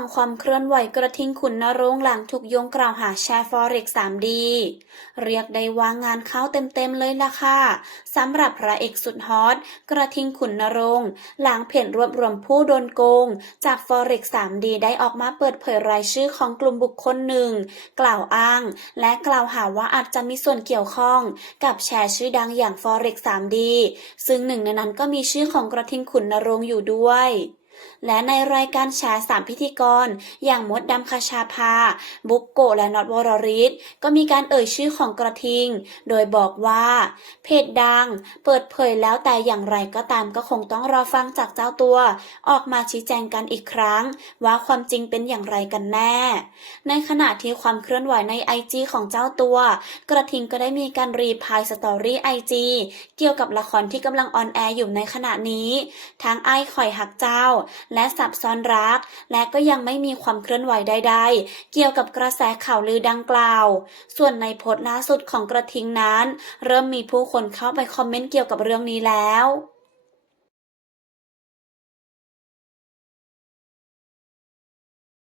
องความเคลื่อนไหวกระทิงขุนนรงหลังถูกโยงกล่าวหาแชร์ฟอเร็ก 3D เรียกได้ว่างานเข้าเต็มๆเลยล่ะค่ะสำหรับพระเอกสุดฮอตกระทิงขุนนรงหลังเพจรวบรวมผู้โดนโกง จากฟอเร็ก 3D ได้ออกมาเปิดเผยรายชื่อของกลุ่มบุคคลหนึ่ง กล่าวอ้าง และกล่าวหาว่าอาจจะมีส่วนเกี่ยวข้องกับแชร์ชื่อดังอย่าง Forex 3D ซึ่งหนึ่งในนั้นก็มีชื่อของกระทิงขุนนรงอยู่ด้วย และในรายการแชร์สามพิธีกร อย่างมดดำคาชาภา บุกโกและน็อตวรริศก็มีการเอ่ยชื่อของกระทิง โดยบอกว่า เพจดัง เปิดเผยแล้วแต่อย่างไรก็ตามก็คงต้องรอฟังจากเจ้าตัว ออกมาชี้แจงกันอีกครั้ง ว่าความจริงเป็นอย่างไรกันแน่ ในขณะที่ความเคลื่อนไหวในไอจีของเจ้าตัว กระทิงก็ได้มีการรีพายสตอรี่ไอจีเกี่ยวกับละครที่กำลังออนแอร์อยู่ในขณะนี้ ทั้งไอ้ข่อยหักเจ้าและสับซ้อนรัก และก็ยังไม่มีความเคลื่อนไหวใดๆ เกี่ยวกับกระแสข่าวลือดังกล่าว ส่วนในโพสต์ล่าสุดของกระทิงนั้น เริ่มมีผู้คนเข้าไปคอมเมนต์เกี่ยวกับเรื่องนี้แล้ว